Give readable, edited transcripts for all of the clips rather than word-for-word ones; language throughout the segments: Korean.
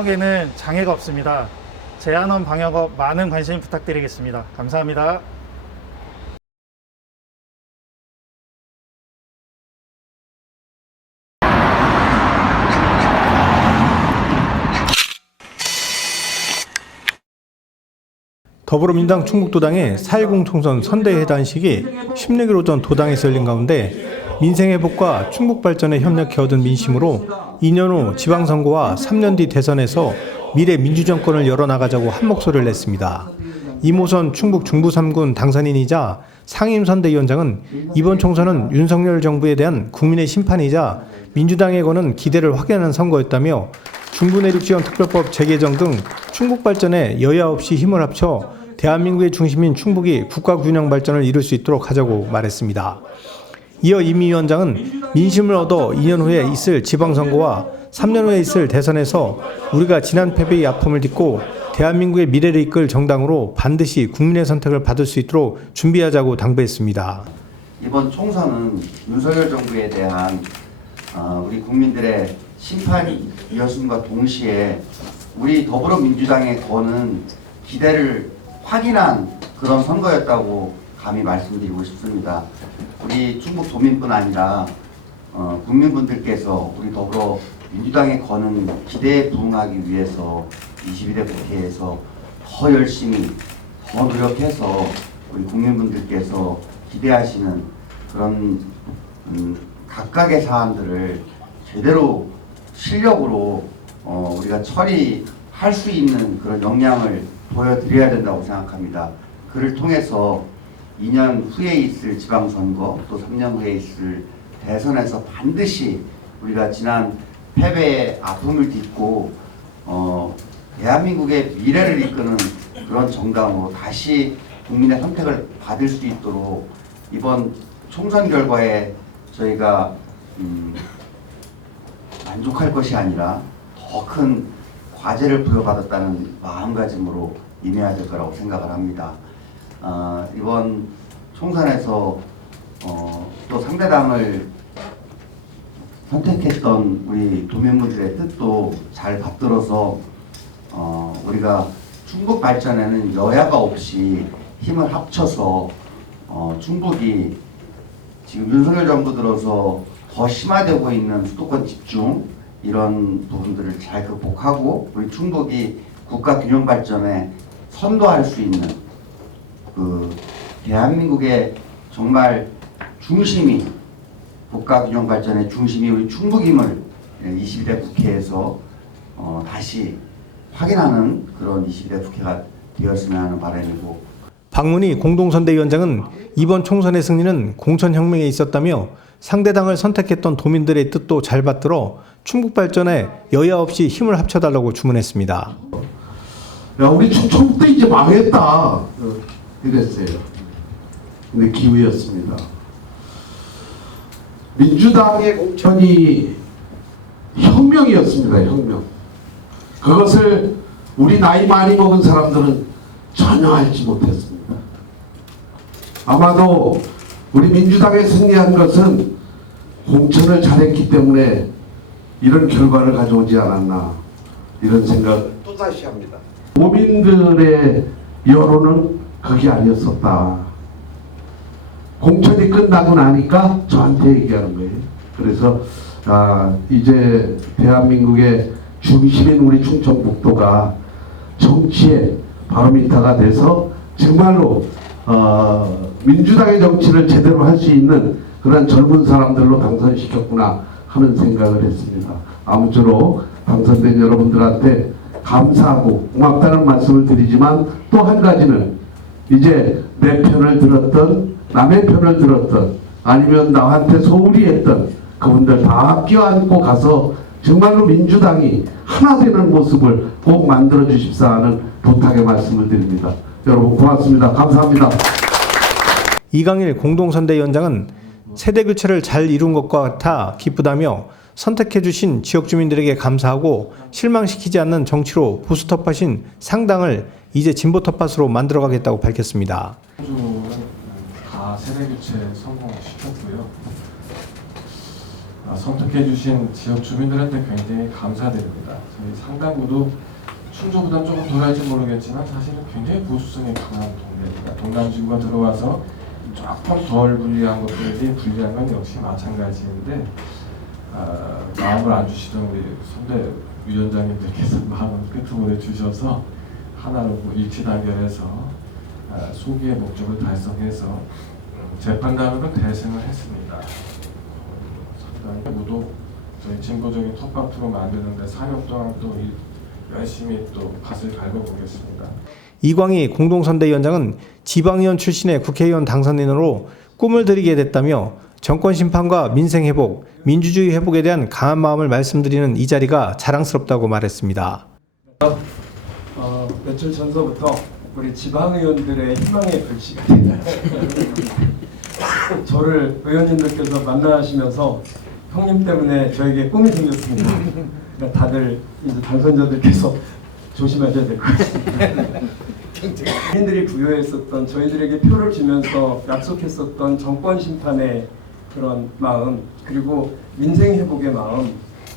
방역에는 장애가 없습니다. 제한원 방역업 많은 관심 부탁드리겠습니다. 감사합니다. 더불어민주당 충북도당의 4.10 총선 선대회단식이 16일 오전 도당에서 열린 가운데 민생회복과 충북발전에 협력해 얻은 민심으로 2년 후 지방선거와 3년 뒤 대선에서 미래 민주정권을 열어나가자고 한 목소리를 냈습니다. 이모선 충북 중부 3군 당선인이자 상임선대위원장은 이번 총선은 윤석열 정부에 대한 국민의 심판이자 민주당에 거는 기대를 확인하는 선거였다며 중부내륙지원특별법 재개정 등 충북발전에 여야 없이 힘을 합쳐 대한민국의 중심인 충북이 국가균형 발전을 이룰 수 있도록 하자고 말했습니다. 이어 임 위원장은 민심을 얻어 2년 후에 있을 지방선거와 3년 후에 있을 대선에서 우리가 지난 패배의 아픔을 딛고 대한민국의 미래를 이끌 정당으로 반드시 국민의 선택을 받을 수 있도록 준비하자고 당부했습니다. 이번 총선은 윤석열 정부에 대한 우리 국민들의 심판이었음과 동시에 우리 더불어민주당에 거는 기대를 확인한 그런 선거였다고 감히 말씀드리고 싶습니다. 우리 충북 도민뿐 아니라 국민분들께서 우리 더불어민주당에 거는 기대에 부응하기 위해서 22대 국회에서 더 열심히 더 노력해서 우리 국민분들께서 기대하시는 그런 각각의 사안들을 제대로 실력으로 우리가 처리할 수 있는 그런 역량을 보여드려야 된다고 생각합니다. 그를 통해서 2년 후에 있을 지방선거 또 3년 후에 있을 대선에서 반드시 우리가 지난 패배의 아픔을 딛고 대한민국의 미래를 이끄는 그런 정당으로 다시 국민의 선택을 받을 수 있도록 이번 총선 결과에 저희가 만족할 것이 아니라 더 큰 과제를 부여받았다는 마음가짐으로 임해야 될 거라고 생각을 합니다. 이번 총선에서 또 상대당을 선택했던 우리 도민분들의 뜻도 잘 받들어서 우리가 충북 발전에는 여야가 없이 힘을 합쳐서 충북이 지금 윤석열 정부 들어서 더 심화되고 있는 수도권 집중 이런 부분들을 잘 극복하고 우리 충북이 국가 균형 발전에 선도할 수 있는 그 대한민국의 정말 중심이 국가 균형 발전의 중심이 우리 충북임을 22대 국회에서 다시 확인하는 그런 22대 국회가 되었으면 하는 바람이고. 박문희 공동선대위원장은 이번 총선의 승리는 공천혁명에 있었다며 상대당을 선택했던 도민들의 뜻도 잘 받들어 충북 발전에 여야 없이 힘을 합쳐달라고 주문했습니다. 야, 우리 충북도 이제 망했다 이랬어요. 근데 기회였습니다. 민주당의 공천이 혁명이었습니다. 혁명. 그것을 우리 나이 많이 먹은 사람들은 전혀 알지 못했습니다. 아마도 우리 민주당에 승리한 것은 공천을 잘했기 때문에 이런 결과를 가져오지 않았나 이런 생각을 또다시 합니다. 도민들의 여론은 그게 아니었었다. 공천이 끝나고 나니까 저한테 얘기하는 거예요. 그래서 이제 대한민국의 중심인 우리 충청북도가 정치의 바로미터가 돼서 정말로 민주당의 정치를 제대로 할 수 있는 그런 젊은 사람들로 당선시켰구나 하는 생각을 했습니다. 아무쪼록 당선된 여러분들한테 감사하고 고맙다는 말씀을 드리지만 또 한 가지는 이제 내 편을 들었던 남의 편을 들었던 아니면 나한테 소홀히 했던 그분들 다 껴안고 가서 정말로 민주당이 하나 되는 모습을 꼭 만들어 주십사 하는 부탁의 말씀을 드립니다. 여러분 고맙습니다. 감사합니다. 이강일 공동선대위원장은 세대 교체를 잘 이룬 것과 같아 기쁘다며 선택해 주신 지역 주민들에게 감사하고 실망시키지 않는 정치로 보수 텃밭인 상당을 이제 진보 텃밭으로 만들어가겠다고 밝혔습니다. 다 세대 교체 성공시켰고요. 선택해 주신 지역 주민들한테 굉장히 감사드립니다. 저희 상당구도 충주보다 조금 덜할지 모르겠지만 사실은 굉장히 보수성이 강한 동네입니다. 동남지구가 들어와서 조금 덜 불리한 것들이 불리한 건 역시 마찬가지인데 마음을 안 주시던 우리 선대 위원장님들께서 마음을 끄트머리 주셔서 하나로 일치단결해서 소기의 목적을 달성해서 재판단으로 대승을 했습니다. 상당히 모두 저희 진보적인 텃밭으로 만드는데 4년 동안 또 열심히 또 밭을 갈궈보겠습니다. 이광희 공동선대위원장은 지방의원 출신의 국회의원 당선인으로 꿈을 들이게 됐다며 정권 심판과 민생 회복, 민주주의 회복에 대한 강한 마음을 말씀드리는 이 자리가 자랑스럽다고 말했습니다. 며칠 전서부터 우리 지방의원들의 희망의 글씨가 됐다. 저를 의원님들께서 만나시면서 형님 때문에 저에게 꿈이 생겼습니다. 그러니까 다들 이제 당선자들께서 조심하셔야 될 것 같습니다. 국민들이 부여했었던 저희들에게 표를 주면서 약속했었던 정권 심판의 그런 마음, 그리고 민생 회복의 마음,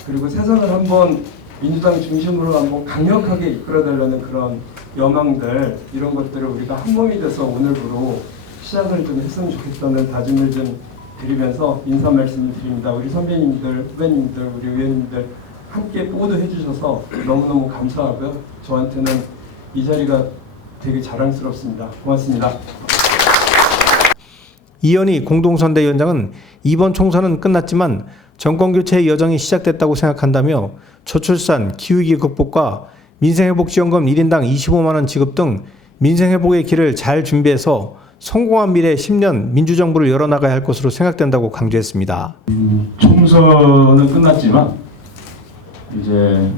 그리고 세상을 한번 민주당 중심으로 한번 강력하게 이끌어달라는 그런 여망들, 이런 것들을 우리가 한 몸이 돼서 오늘부로 시작을 좀 했으면 좋겠다는 다짐을 좀 드리면서 인사 말씀을 드립니다. 우리 선배님들, 후배님들, 우리 의원님들 함께 모두 해주셔서 너무너무 감사하고요. 저한테는 이 자리가 되게 자랑스럽습니다. 고맙습니다. 이현희 공동선대위원장은 이번 총선은 끝났지만 정권교체의 여정이 시작됐다고 생각한다며 저출산, 기후위기 극복과 민생회복지원금 1인당 25만 원 지급 등 민생회복의 길을 잘 준비해서 성공한 미래 10년 민주정부를 열어나가야 할 것으로 생각된다고 강조했습니다. 총선은 끝났지만 이제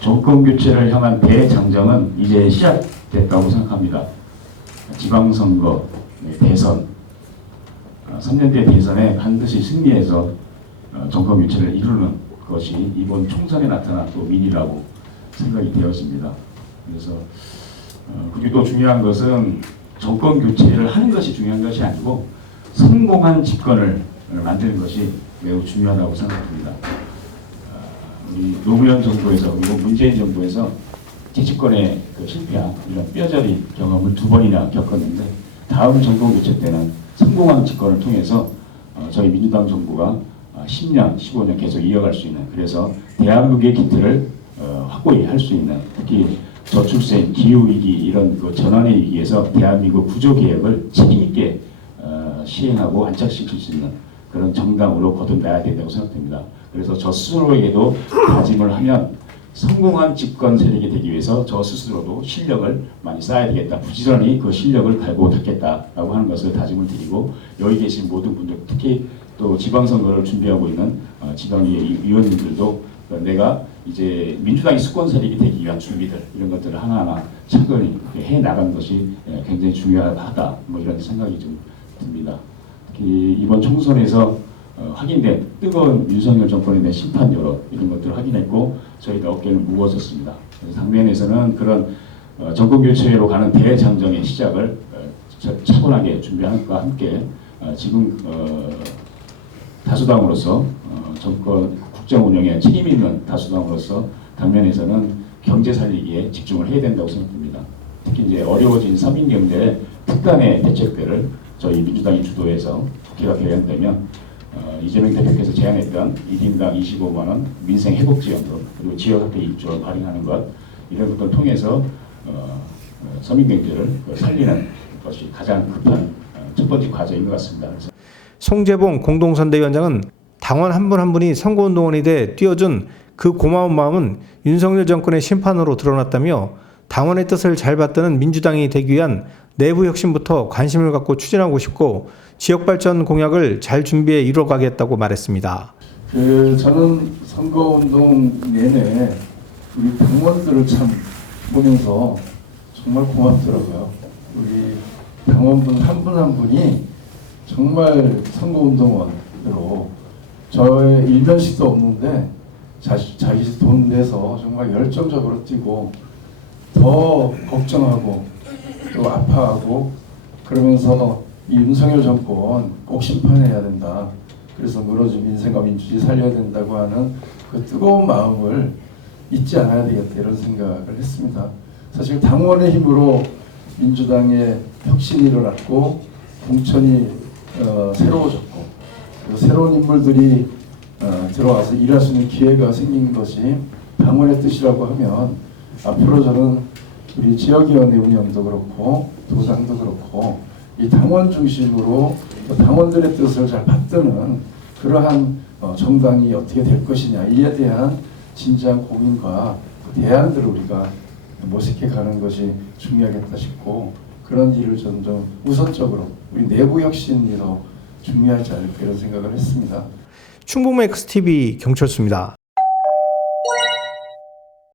정권교체를 향한 대장정은 이제 시작됐다고 생각합니다. 지방선거, 대선, 3년대 대선에 반드시 승리해서 정권교체를 이루는 것이 이번 총선에 나타난 또 민의라고 생각이 되었습니다. 그래서 그리고 또 중요한 것은 정권교체를 하는 것이 중요한 것이 아니고 성공한 집권을 만드는 것이 매우 중요하다고 생각합니다. 우리 노무현 정부에서 그리고 문재인 정부에서 재집권의 실패한 이런 뼈저리 경험을 2번이나 겪었는데 다음 정권교체 때는 성공한 집권을 통해서 저희 민주당 정부가 10년, 15년 계속 이어갈 수 있는, 그래서 대한민국의 기틀을 확고히 할 수 있는, 특히 저출생, 기후위기 이런 그 전환의 위기에서 대한민국 구조개혁을 책임있게 시행하고 안착시킬 수 있는 그런 정당으로 거듭나야 된다고 생각됩니다. 그래서 저 스스로에게도 다짐을 하면 성공한 집권 세력이 되기 위해서 저 스스로도 실력을 많이 쌓아야 되겠다. 부지런히 그 실력을 갈고 닦겠다라고 하는 것을 다짐을 드리고, 여기 계신 모든 분들, 특히 또 지방선거를 준비하고 있는 지방의 위원님들도 내가 이제 민주당이 수권 세력이 되기 위한 준비들, 이런 것들을 하나하나 차근히 해 나가는 것이 굉장히 중요하다, 뭐 이런 생각이 좀 듭니다. 특히 이번 총선에서 확인된 뜨거운 윤석열 정권에 대한 심판 여론, 이런 것들을 확인했고 저희가 어깨는 무거워졌습니다. 그래서 당면에서는 그런 정권 교체로 가는 대장정의 시작을 차분하게 준비하는 것과 함께 지금 다수당으로서 정권 국정 운영에 책임 있는 다수당으로서 당면에서는 경제 살리기에 집중을 해야 된다고 생각합니다. 특히 이제 어려워진 서민경제 특단의 대책들을 저희 민주당이 주도해서 국회가 개헌되면 이재명 대표께서 제안했던 1인당 25만 원 민생회복지원금, 그리고 지역학교 입주를 발행하는 것, 이런 것들을 통해서 서민경제를 살리는 것이 가장 급한 첫 번째 과제인 것 같습니다. 그래서 송재봉 공동선대위원장은 당원 한 분 한 분이 선거운동원이 돼 뛰어준 그 고마운 마음은 윤석열 정권의 심판으로 드러났다며 당원의 뜻을 잘 받드는 민주당이 되기 위한 내부 혁신부터 관심을 갖고 추진하고 싶고 지역발전 공약을 잘 준비해 이뤄가겠다고 말했습니다. 저는 선거운동 내내 우리 당원들을 참 보면서 정말 고맙더라고요. 우리 당원분 한 분 한 분이 정말 선거운동원으로 저의 일면식도 없는데 자기 돈 내서 정말 열정적으로 뛰고 더 걱정하고 또 아파하고 그러면서 이 윤석열 정권 꼭 심판해야 된다. 그래서 무너진 민생과 민주주의 살려야 된다고 하는 그 뜨거운 마음을 잊지 않아야 되겠다 이런 생각을 했습니다. 사실 당원의 힘으로 민주당의 혁신이 일어났고 공천이 새로워졌고 그리고 새로운 인물들이 들어와서 일할 수 있는 기회가 생긴 것이 당원의 뜻이라고 하면 앞으로 저는 우리 지역위원회 운영도 그렇고 도당도 그렇고 이 당원 중심으로 당원들의 뜻을 잘 받드는 그러한 정당이 어떻게 될 것이냐 이에 대한 진지한 고민과 대안들을 우리가 모색해 가는 것이 중요하겠다 싶고 그런 일을 저는 좀 우선적으로 우리 내부 혁신이 더 중요하지 않을까 이런 생각을 했습니다. 충북맥스TV 경철수입니다.